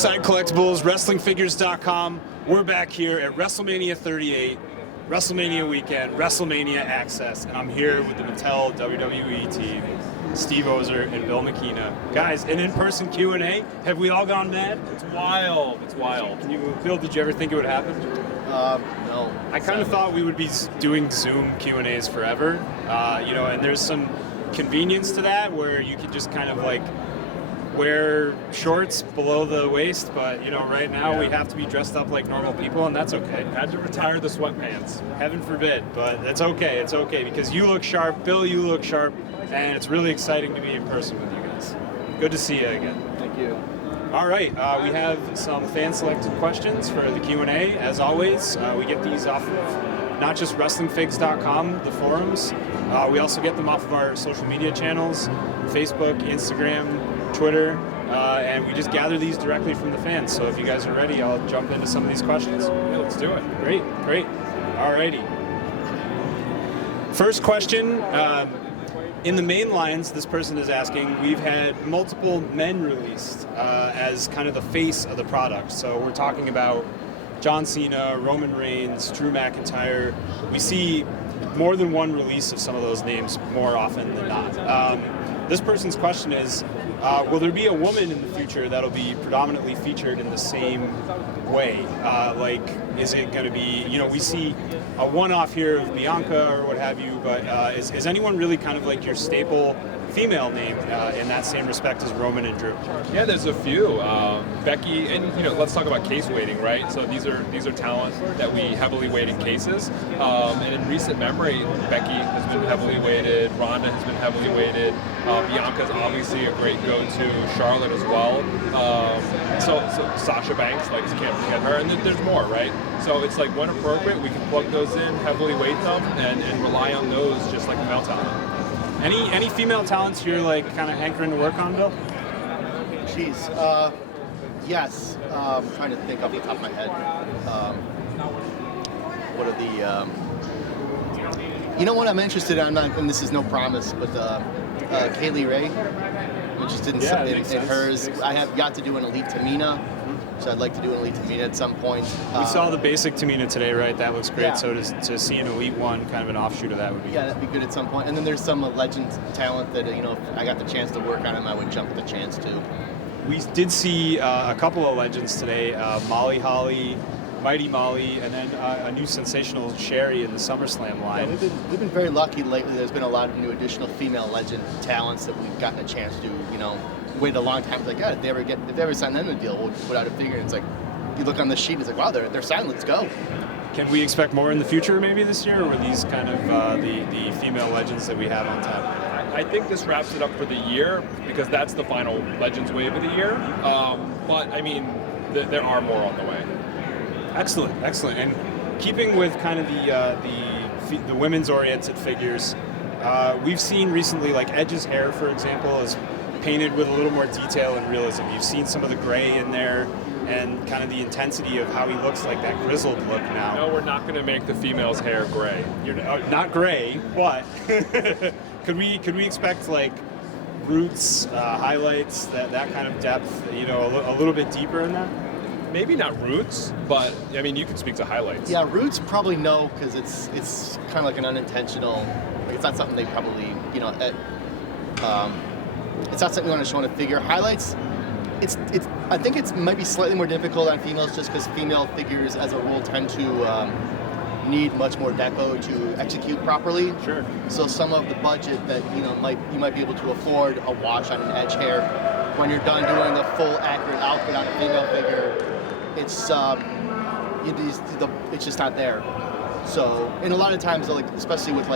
Ringside Collectibles, WrestlingFigures.com. We're back here at Wrestlemania 38, WrestleMania weekend, WrestleMania Access, and I'm here with the Mattel WWE team, Steve Ozer and Bill Miekina. Guys, an in-person Q&A. Have we all gone mad? It's wild. It's wild. Bill, did you ever think it would happen? No. I kind of thought we would be doing Zoom Q&As forever, and there's some convenience to that where you could just kind of like wear shorts below the waist, but right now we have to be dressed up like normal people, and that's okay. Had to retire the sweatpants. Heaven forbid, but that's okay. It's okay because you look sharp, Bill, you look sharp, and it's really exciting to be in person with you guys. Good to see you again. Thank you. All right, we have some fan-selected questions for the Q&A. As always, we get these off of not just WrestlingFigs.com, the forums. We also get them off of our social media channels, Facebook, Instagram, Twitter, and we just gather these directly from the fans. So if you guys are ready, I'll jump into some of these questions. Yeah, let's do it. Great. All righty. First question. In the main lines, this person is asking, we've had multiple men released as kind of the face of the product. So we're talking about John Cena, Roman Reigns, Drew McIntyre. We see more than one release of some of those names more often than not. This person's question is, will there be a woman in the future that'll be predominantly featured in the same way? Is it going to be, we see a one-off here of Bianca or what have you, but is anyone really kind of like your staple female name in that same respect as Roman and Drew? Yeah, there's a few. Becky, and let's talk about case weighting, right? So these are talent that we heavily weight in cases. And in recent memory, Becky has been heavily weighted, Ronda has been heavily weighted, Bianca's obviously a great go-to, Charlotte as well. So Sasha Banks, can't forget her, and there's more, right? So it's like when appropriate, we can plug those in, heavily weight them, and rely on those just like male talent. Any female talents you're kind of hankering to work on, Bill? Jeez. Yes. I'm trying to think off the top of my head. What are the? What I'm interested in, and this is no promise, but Kaylee Ray. I'm interested in hers. I have got to do an Elite Tamina. So I'd like to do an Elite Tamina at some point. We saw the basic Tamina today, right? That looks great. Yeah. So to see an Elite one, kind of an offshoot of that would be that'd be good at some point. And then there's some legend talent that, if I got the chance to work on them, I would jump at the chance to. We did see a couple of legends today, Molly Holly, Mighty Molly, and then a new sensational Sherry in the SummerSlam line. Yeah, we've been very lucky lately. There's been a lot of new additional female legend talents that we've gotten a chance to, wait a long time. It's like, yeah, if they ever sign them a deal, we'll put out a figure. And it's like, you look on the sheet, it's like, wow, they're signed, let's go. Can we expect more in the future maybe this year, or were these kind of the female legends that we have on tap? I think this wraps it up for the year because that's the final Legends wave of the year. But I mean, there are more on the way. Excellent. And keeping with kind of the women's oriented figures, we've seen recently Edge's hair, for example, is painted with a little more detail and realism. You've seen some of the gray in there and kind of the intensity of how he looks like that grizzled look now. No, we're not going to make the female's hair gray. You're not gray, but could we expect roots, highlights, that kind of depth, a little bit deeper in that? Maybe not roots, but I mean, you can speak to highlights. Yeah, roots probably no, because it's kind of like an unintentional. It's not something they probably it's not something you want to show on a figure. Highlights, I think it might be slightly more difficult on females just because female figures, as a rule, tend to need much more deco to execute properly. Sure. So some of the budget that you might be able to afford a wash on an Edge hair, when you're done doing the full accurate outfit on a female figure, it's it's just not there. So, and a lot of times, especially with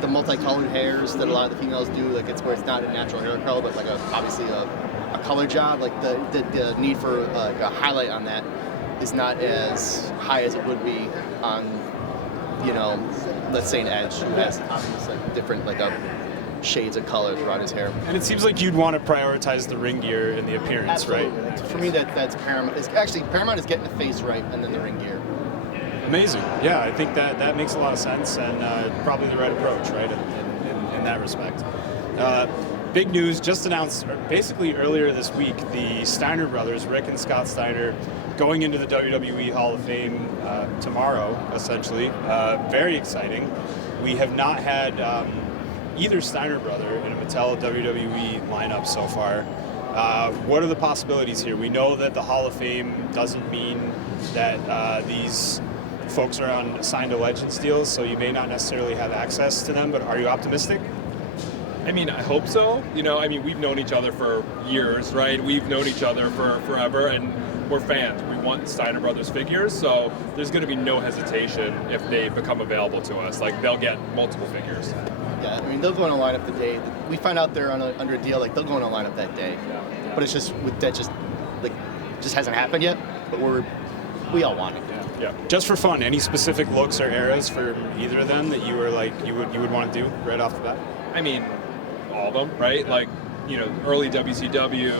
the multicolored hairs that a lot of the females do, it's where it's not a natural hair color, but obviously a color job. The need for a highlight on that is not as high as it would be on, let's say an Edge who has obviously different shades of color throughout his hair. And it seems like you'd want to prioritize the ring gear and the appearance, Absolutely. right? For me, that's paramount. Paramount is getting the face right and then the ring gear. Amazing. Yeah, I think that makes a lot of sense and probably the right approach, right, in that respect. big news just announced basically earlier this week, the Steiner Brothers, Rick and Scott Steiner, going into the WWE Hall of Fame tomorrow, essentially. Very exciting. We have not had either Steiner brother in a Mattel WWE lineup so far. What are the possibilities here? We know that the Hall of Fame doesn't mean that these folks are on signed to Legends deals, so you may not necessarily have access to them, but are you optimistic? I mean, I hope so. You know, I mean, we've known each other for years, right? We've known each other for forever, and we're fans. We want Steiner Brothers figures, so there's going to be no hesitation if they become available to us. Like, they'll get multiple figures. Yeah, I mean, they'll go in a lineup the day. We find out they're under a deal, like, they'll go in a lineup that day. But it's just, that just hasn't happened yet, but we all want it. Yeah. Just for fun, any specific looks or eras for either of them that you were like, you would want to do right off the bat? I mean, all of them, right? Like, you know, early WCW,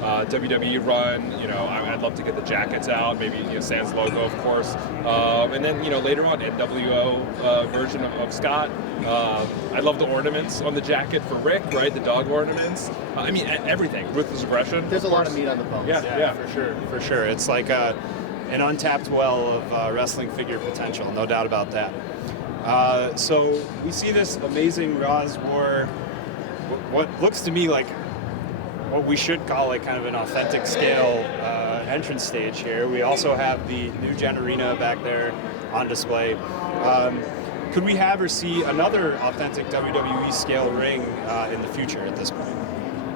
WWE run, you know, I'd love to get the jackets out, maybe, you know, Sans logo, of course. And then, you know, later on, NWO version of Scott. I love the ornaments on the jacket for Rick, right? The dog ornaments. I mean, everything. Ruthless Aggression. There's a lot of meat on the bones. Yeah. For sure. It's like an untapped well of wrestling figure potential, no doubt about that. So we see this amazing Raw's War, what looks to me like what we should call like kind of an authentic scale entrance stage here. We also have the New Gen Arena back there on display. Could we have or see another authentic WWE scale ring in the future at this point?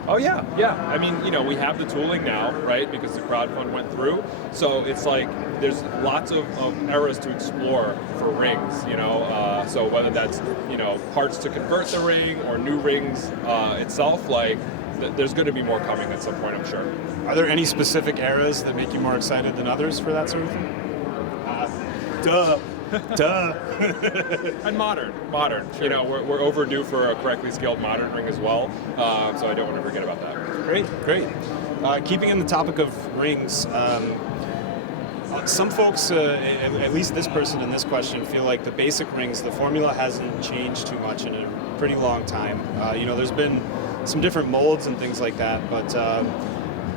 Oh yeah. I mean, you know, we have the tooling now, right? Because the crowdfund went through. So it's like there's lots of eras to explore for rings, you know. So whether that's, you know, parts to convert the ring or new rings itself, like there's going to be more coming at some point, I'm sure. Are there any specific eras that make you more excited than others for that sort of thing? Duh. And modern. Sure. You know, we're overdue for a correctly scaled modern ring as well, so I don't want to forget about that. Great. Keeping in the topic of rings, some folks, at least this person in this question, feel like the basic rings, the formula hasn't changed too much in a pretty long time. You know, there's been some different molds and things like that, but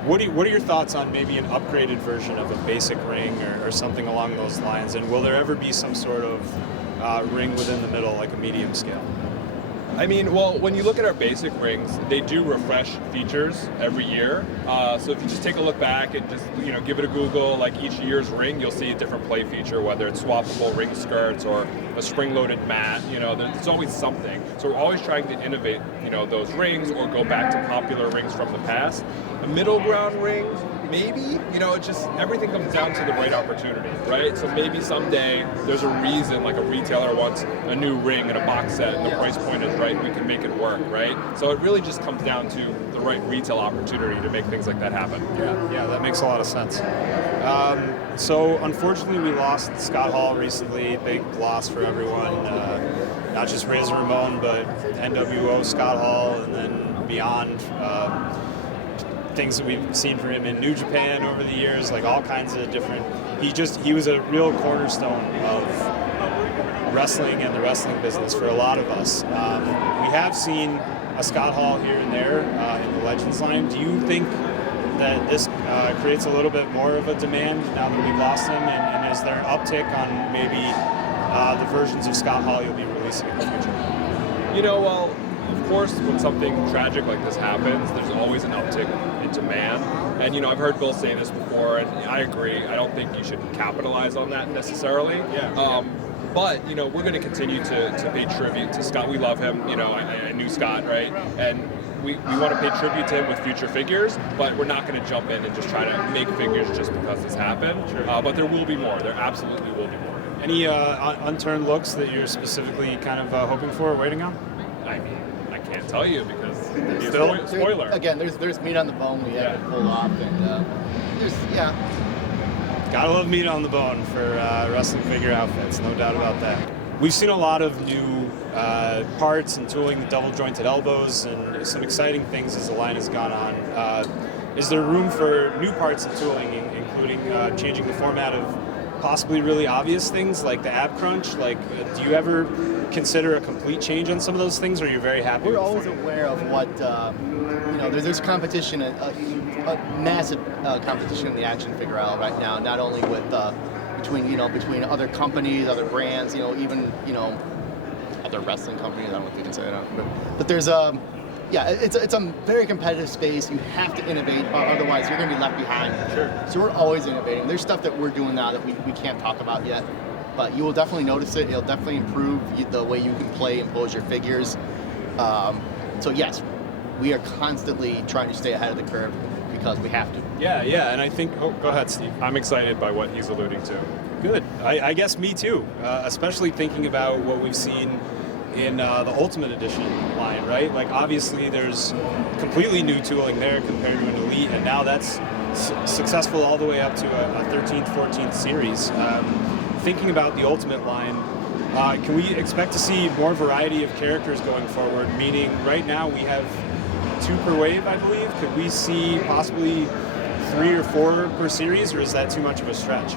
what are your thoughts on maybe an upgraded version of a basic ring or something along those lines? And will there ever be some sort of ring within the middle, like a medium scale? I mean, well, when you look at our basic rings, they do refresh features every year. So if you just take a look back and just, you know, give it a Google, like each year's ring, you'll see a different play feature, whether it's swappable ring skirts or a spring-loaded mat. You know, there's always something. So we're always trying to innovate, you know, those rings or go back to popular rings from the past. A middle ground ring, maybe, you know, it just, everything comes down to the right opportunity, right? So maybe someday there's a reason, like a retailer wants a new ring and a box set and the price point is right, we can make it work, right? So it really just comes down to the right retail opportunity to make things like that happen. Yeah, that makes a lot of sense. So unfortunately we lost Scott Hall recently, big loss for everyone, not just Razor Ramon, but NWO Scott Hall and then beyond. Things that we've seen from him in New Japan over the years, like all kinds of different. He was a real cornerstone of wrestling and the wrestling business for a lot of us. We have seen a Scott Hall here and there in the Legends line. Do you think that this creates a little bit more of a demand now that we've lost him? And is there an uptick on maybe the versions of Scott Hall you'll be releasing in the future? You know, well, of course, when something tragic like this happens, there's always an uptick in demand. And, you know, I've heard Bill say this before, and I agree. I don't think you should capitalize on that necessarily. But, you know, we're going to continue to pay tribute to Scott. We love him. You know, I knew Scott, right? And we want to pay tribute to him with future figures, but we're not going to jump in and just try to make figures just because this happened. Sure. But there will be more. There absolutely will be more. Any unturned looks that you're specifically kind of hoping for or waiting on? I mean, I can't tell you because spoiler. Again, there's meat on the bone we have to pull off, and Gotta love meat on the bone for wrestling figure outfits, no doubt about that. We've seen a lot of new parts and tooling, the double jointed elbows, and some exciting things as the line has gone on. Is there room for new parts and tooling, including changing the format of possibly really obvious things like the ab crunch? Like, do you ever consider a complete change on some of those things, or are you very happy? We're always aware of what there's competition, a massive competition in the action figure aisle right now. Not only with between other companies, other brands, even other wrestling companies. I don't know if you can say that, but there's it's a very competitive space. You have to innovate, or otherwise you're going to be left behind. Sure. So we're always innovating. There's stuff that we're doing now that we can't talk about yet, but you will definitely notice it. It'll definitely improve the way you can play and pose your figures. So yes, we are constantly trying to stay ahead of the curve because we have to. Yeah, and I think, go ahead, Steve. I'm excited by what he's alluding to. Good. I guess me too, especially thinking about what we've seen in the Ultimate Edition line, right? Like, obviously there's completely new tooling there compared to an Elite, and now that's successful all the way up to a 13th, 14th series. Thinking about the Ultimate line, can we expect to see more variety of characters going forward? Meaning, right now we have 2 per wave, I believe. Could we see possibly 3 or 4 per series, or is that too much of a stretch?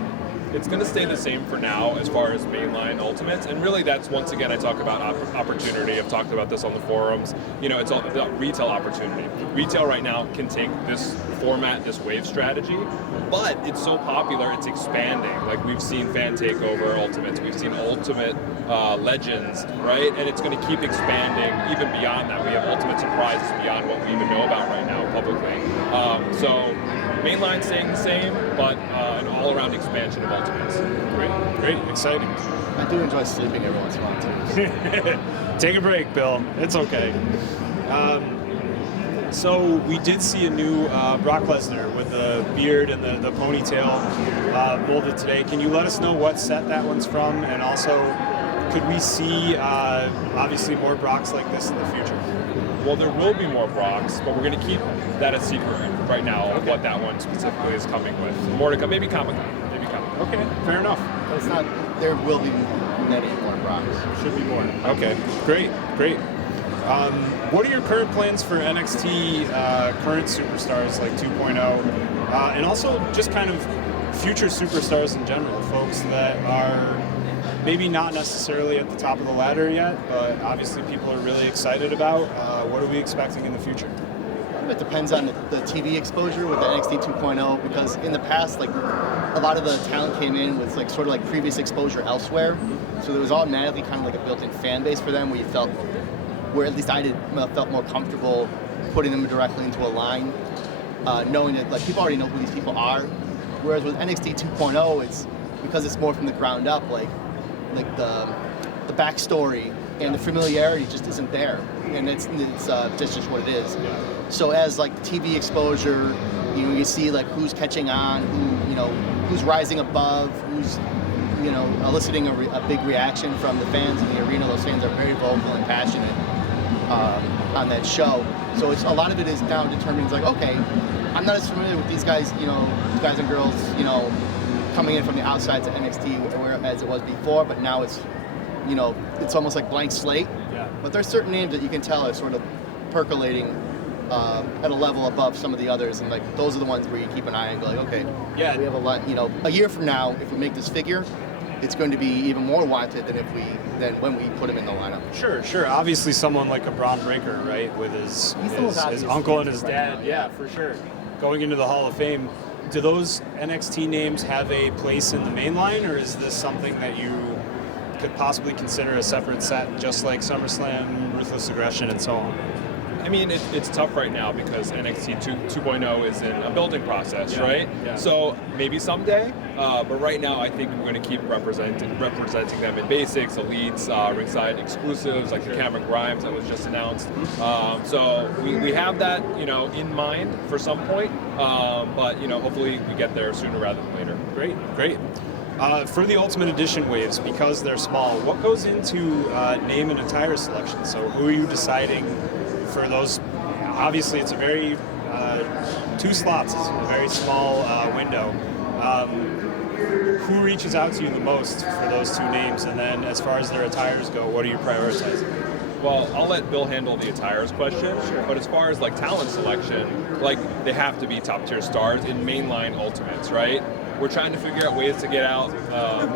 It's going to stay the same for now as far as mainline Ultimates, and really that's, once again, I talk about opportunity. I've talked about this on the forums. It's all about retail opportunity. Retail right now can take this format, this wave strategy, but it's so popular, it's expanding. Like, we've seen Fan Takeover Ultimates, we've seen Ultimate Legends, right? And it's going to keep expanding even beyond that. We have Ultimate Surprises beyond what we even know about right now publicly. So mainline staying the same, but an all-around expansion of Ultimates. Great, exciting. I do enjoy sleeping every once in a while too. Take a break, Bill. It's okay. So we did see a new Brock Lesnar with the beard and the ponytail molded today. Can you let us know what set that one's from, and also could we see obviously more Brocks like this in the future? Well, there will be more Brocks, but we're going to keep that a secret right now of what that one specifically is coming with. More to come, maybe Comic-Con. Okay, fair enough. But it's not. There will be many more Brocks. Should be more. Okay, great. What are your current plans for NXT current superstars like 2.0, and also just kind of future superstars in general, folks that are maybe not necessarily at the top of the ladder yet, but obviously people are really excited about? What are we expecting in the future? It depends on the TV exposure with NXT 2.0, because in the past, like, a lot of the talent came in with sort of previous exposure elsewhere, so there was automatically kind of like a built-in fan base for them where at least I felt more comfortable putting them directly into a line, knowing that people already know who these people are. Whereas with NXT 2.0, it's because it's more from the ground up, like the backstory and the familiarity just isn't there, and it's just what it is. So as TV exposure, you see who's catching on, who's rising above, who's eliciting a big reaction from the fans in the arena. Those fans are very vocal and passionate on that show. So a lot of it is now determined. Okay, I'm not as familiar with these guys, guys and girls, coming in from the outside to NXT as it was before, but now it's almost like blank slate. Yeah. But there's certain names that you can tell are sort of percolating at a level above some of the others, and those are the ones where you keep an eye and go okay, yeah, we have a lot. A year from now, if we make this figure, it's going to be even more wanted than when we put him in the lineup. Sure. Obviously, someone like a Braun Breaker, right, with his uncle and his dad. Right, yeah, for sure. Going into the Hall of Fame. Do those NXT names have a place in the main line, or is this something that you could possibly consider a separate set, just like SummerSlam, Ruthless Aggression, and so on? I mean, it's tough right now because NXT 2.0 is in a building process, right? Yeah. So maybe someday, but right now I think we're going to keep representing them in basics, elites, ringside exclusives like the Cameron Grimes that was just announced. So we have that, in mind for some point, but hopefully we get there sooner rather than later. Great. For the Ultimate Edition waves, because they're small, what goes into name and attire selection? So who are you deciding for those? Obviously, it's a very 2 slots. It's a very small window. Who reaches out to you the most for those 2 names? And then, as far as their attires go, what are you prioritizing? Well, I'll let Bill handle the attires question, but as far as talent selection, they have to be top tier stars in mainline Ultimates, right? we're trying to figure out ways to get out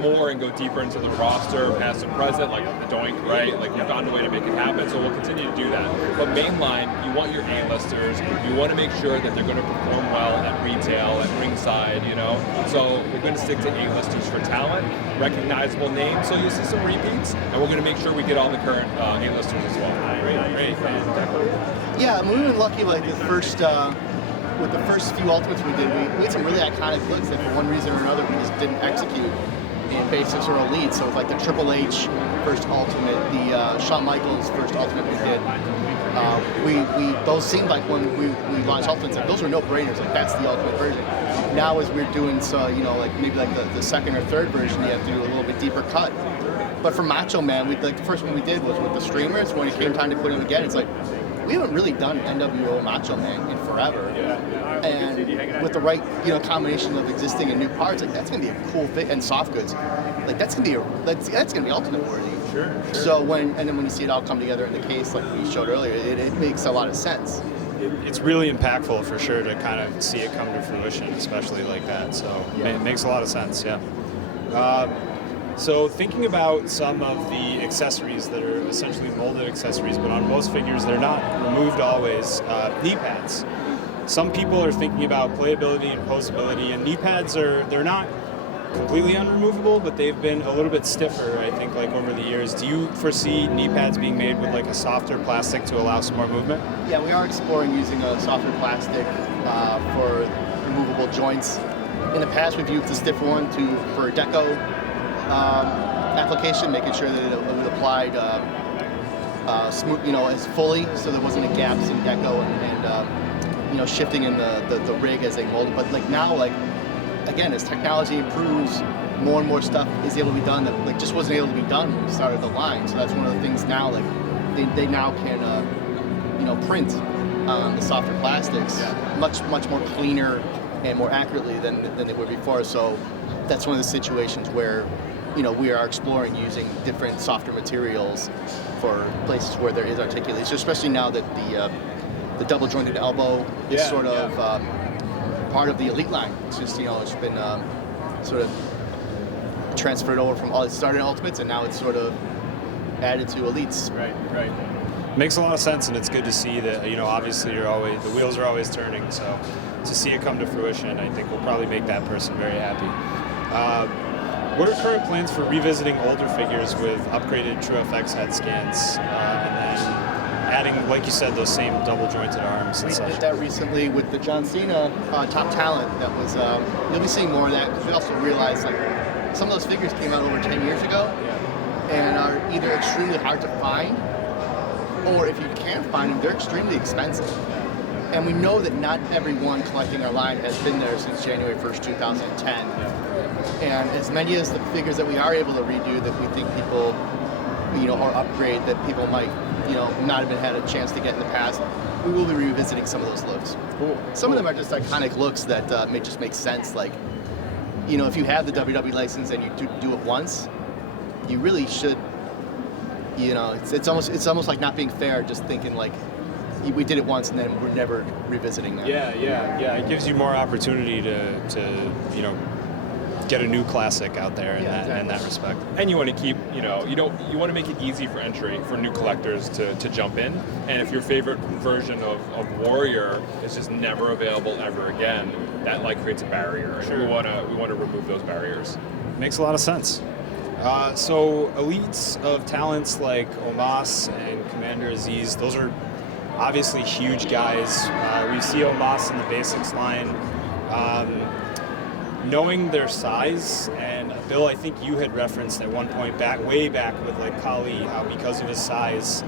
more and go deeper into the roster, past and present, like the Doink, right? Like we found a way to make it happen, so we'll continue to do that. But mainline, you want your A-listers. You want to make sure that they're going to perform well at retail, at ringside, you know. So we're going to stick to A-listers for talent, recognizable names. So you'll see some repeats, and we're going to make sure we get all the current A-listers as well. Great. Yeah, I mean, we've been lucky. Like the first, with the first few Ultimates we did, we had some really iconic looks that for one reason or another we just didn't execute in Basics or Elite. So it's like the Triple H first Ultimate, the Shawn Michaels first Ultimate we did. Those seemed like when we launched Ultimates, like those were no-brainers. Like that's the Ultimate version. Now as we're doing, so you know, like maybe like the second or third version, you have to do a little bit deeper cut. But for Macho Man, like the first one we did was with the streamers. When it came time to put him again, it's like we haven't really done NWO Macho Man in forever. And with the right, you know, combination of existing and new parts, like that's gonna be a cool fit, and soft goods, like that's gonna be Ultimate worthy. Sure. So then when you see it all come together in the case, like we showed earlier, it makes a lot of sense. It's really impactful for sure to kind of see it come to fruition, especially like that. So it makes a lot of sense. Yeah. So thinking about some of the accessories that are essentially molded accessories, but on most figures they're not removed always, knee pads. Some people are thinking about playability and posability, and knee pads they're not completely unremovable, but they've been a little bit stiffer, I think, like over the years. Do you foresee knee pads being made with like a softer plastic to allow some more movement? Yeah, we are exploring using a softer plastic for removable joints. In the past, we've used the stiff one for deco application, making sure that it was applied smooth, you know, as fully, so there wasn't any gaps in deco and you know, shifting in the rig as they mold it. But like now, like again, as technology improves, more and more stuff is able to be done that like just wasn't able to be done when we started the line. So that's one of the things now, like they now can you know, print the softer plastics much more cleaner and more accurately than they were before. So that's one of the situations where, you know, we are exploring using different softer materials for places where there is articulation, especially now that the double jointed elbow is sort of part of the Elite line. It's just, you know, it's been sort of transferred over from it started in Ultimates, and now it's sort of added to Elites. Right. Makes a lot of sense, and it's good to see that, you know, obviously the wheels are always turning, so to see it come to fruition, I think will probably make that person very happy. What are current plans for revisiting older figures with upgraded TrueFX head scans, and then adding, like you said, those same double jointed arms and We such? did that recently with the John Cena Top Talent. That was you'll be seeing more of that, because we also realized like some of those figures came out over 10 years ago and are either extremely hard to find, or if you can find them, they're extremely expensive. And we know that not everyone collecting our line has been there since January 1st, 2010. And as many as the figures that we are able to redo that we think people, you know, or upgrade that people might, you know, not have had a chance to get in the past, we will be revisiting some of those looks. Cool. Some of them are just iconic looks that may just make sense. Like, you know, if you have the WWE license and you do it once, you really should, you know, it's almost like not being fair, just thinking like, we did it once and then we're never revisiting that. Yeah. It gives you more opportunity to you know, get a new classic out there in that respect. And you want to keep, you want to make it easy for entry for new collectors to jump in. And if your favorite version of Warrior is just never available ever again, that like creates a barrier. And we want to remove those barriers. Makes a lot of sense. So elites of talents like Omos and Commander Aziz, those are obviously huge guys. We see Omos in the Basics line. Knowing their size, and Bill, I think you had referenced at one point way back with like Kali, how because of his size,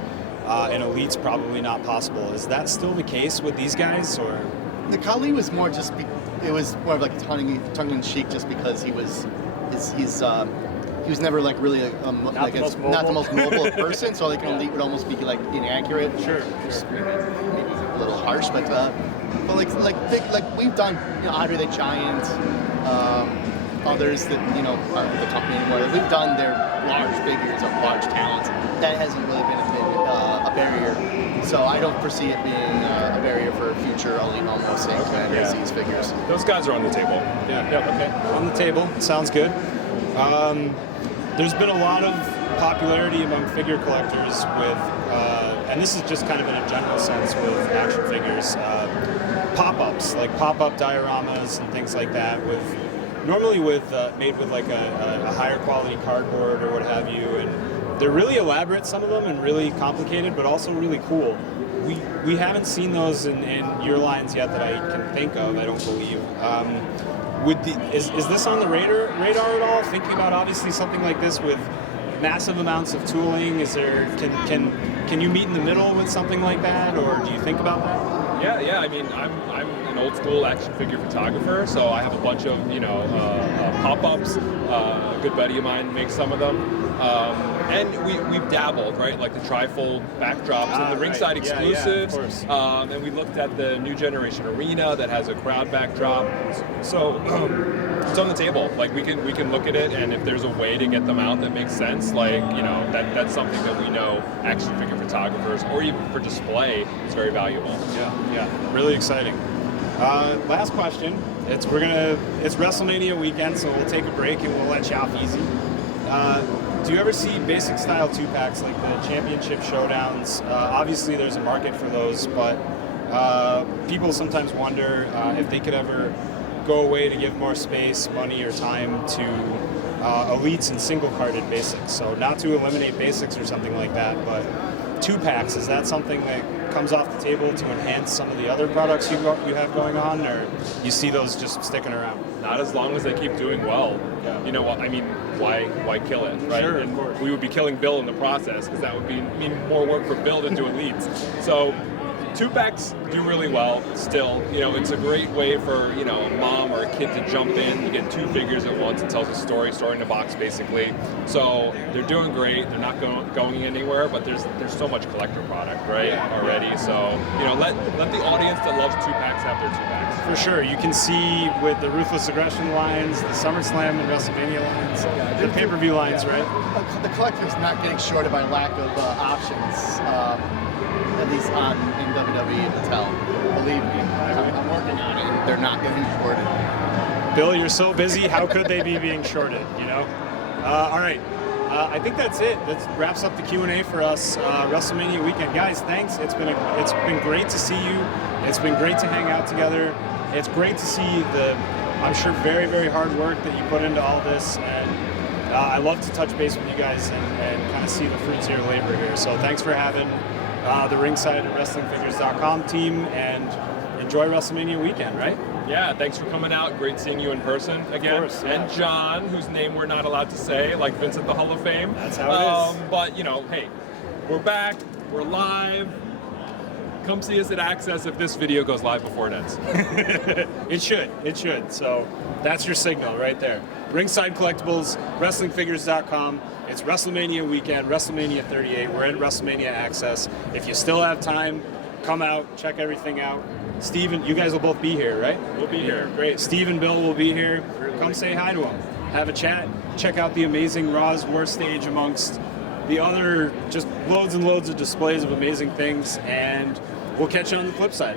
an Elite's probably not possible. Is that still the case with these guys, or? The Kali was more just, it was more of like a tongue-in-cheek, just because he was never like really not the most mobile person, so like an Elite would almost be like inaccurate. Sure. Maybe a little harsh, but like we've done, you know, Andre the Giant, others that, you know, aren't with the company anymore. We've done their large figures of large talents. That hasn't really been a barrier So I don't foresee it being a barrier for future Elite almost and Commander Aziz figures. Those guys are on the table. Yeah. Yep. Okay. On the table. Sounds good. There's been a lot of popularity among figure collectors with, and this is just kind of in a general sense with action figures, pop-ups, like pop-up dioramas and things like that, with normally made with like a higher quality cardboard or what have you, and they're really elaborate, some of them, and really complicated, but also really cool. We haven't seen those in your lines yet that I can think of, I don't believe. Is this on the radar at all? Thinking about obviously something like this with massive amounts of tooling, can you meet in the middle with something like that, or do you think about that? Yeah. I mean, I'm an old school action figure photographer, so I have a bunch of pop-ups. A good buddy of mine makes some of them, and we've dabbled, right, like the trifold backdrops and the ringside exclusives. Yeah, of course. And we looked at the new generation arena that has a crowd backdrop. So it's on the table. Like we can look at it, and if there's a way to get them out that makes sense, like that's something that we know action figure photographers, or even for display, is very valuable. Yeah, really exciting. Last question. It's WrestleMania weekend, so we'll take a break and we'll let you off easy. Do you ever see basic style 2-packs like the championship showdowns? Obviously, there's a market for those, but people sometimes wonder if they could ever go away to give more space, money, or time to elites and single-carded basics. So not to eliminate basics or something like that, but 2-packs, is that something that comes off the table to enhance some of the other products you have going on, or you see those just sticking around? Not as long as they keep doing well. Yeah. You know what? I mean, why kill it, right? Sure, and of course. we would be killing Bill in the process, because that would mean more work for Bill to do elites. So 2-packs do really well still. It's a great way for, a mom or a kid to jump in. You get 2 figures at once. It tells a story in a box, basically. So they're doing great. They're not going anywhere, but there's so much collector product, right, already. So, let the audience that loves 2-packs have their 2-packs. For sure. You can see with the Ruthless Aggression lines, the SummerSlam and WrestleMania lines, the pay-per-view lines, right? The collector's not getting shorted by lack of options, at least in WWE and Mattel. Believe me, I'm working on it, and they're not getting shorted. Bill, you're so busy. How could they be being shorted? All right. I think that's it. That wraps up the Q&A for us. WrestleMania weekend, guys. Thanks. It's been great to see you. It's been great to hang out together. It's great to see I'm sure, very, very hard work that you put into all this, and I love to touch base with you guys and kind of see the fruits of your labor here. So thanks for having the Ringside and WrestlingFigures.com team, and enjoy WrestleMania weekend, right? Yeah, thanks for coming out. Great seeing you in person again. Of course, yeah. And John, whose name we're not allowed to say, like Vince at the Hall of Fame. That's how it is. But, hey, we're back. We're live. Come see us at Access if this video goes live before it ends. It should. So that's your signal right there. Ringside Collectibles, WrestlingFigures.com. It's WrestleMania weekend, WrestleMania 38. We're at WrestleMania Access. If you still have time, come out, check everything out. Steven, you guys will both be here, right? We'll be here. Great. Steve and Bill will be here. Come say hi to them. Have a chat. Check out the amazing Raw's War stage amongst the other just loads and loads of displays of amazing things. And we'll catch you on the flip side.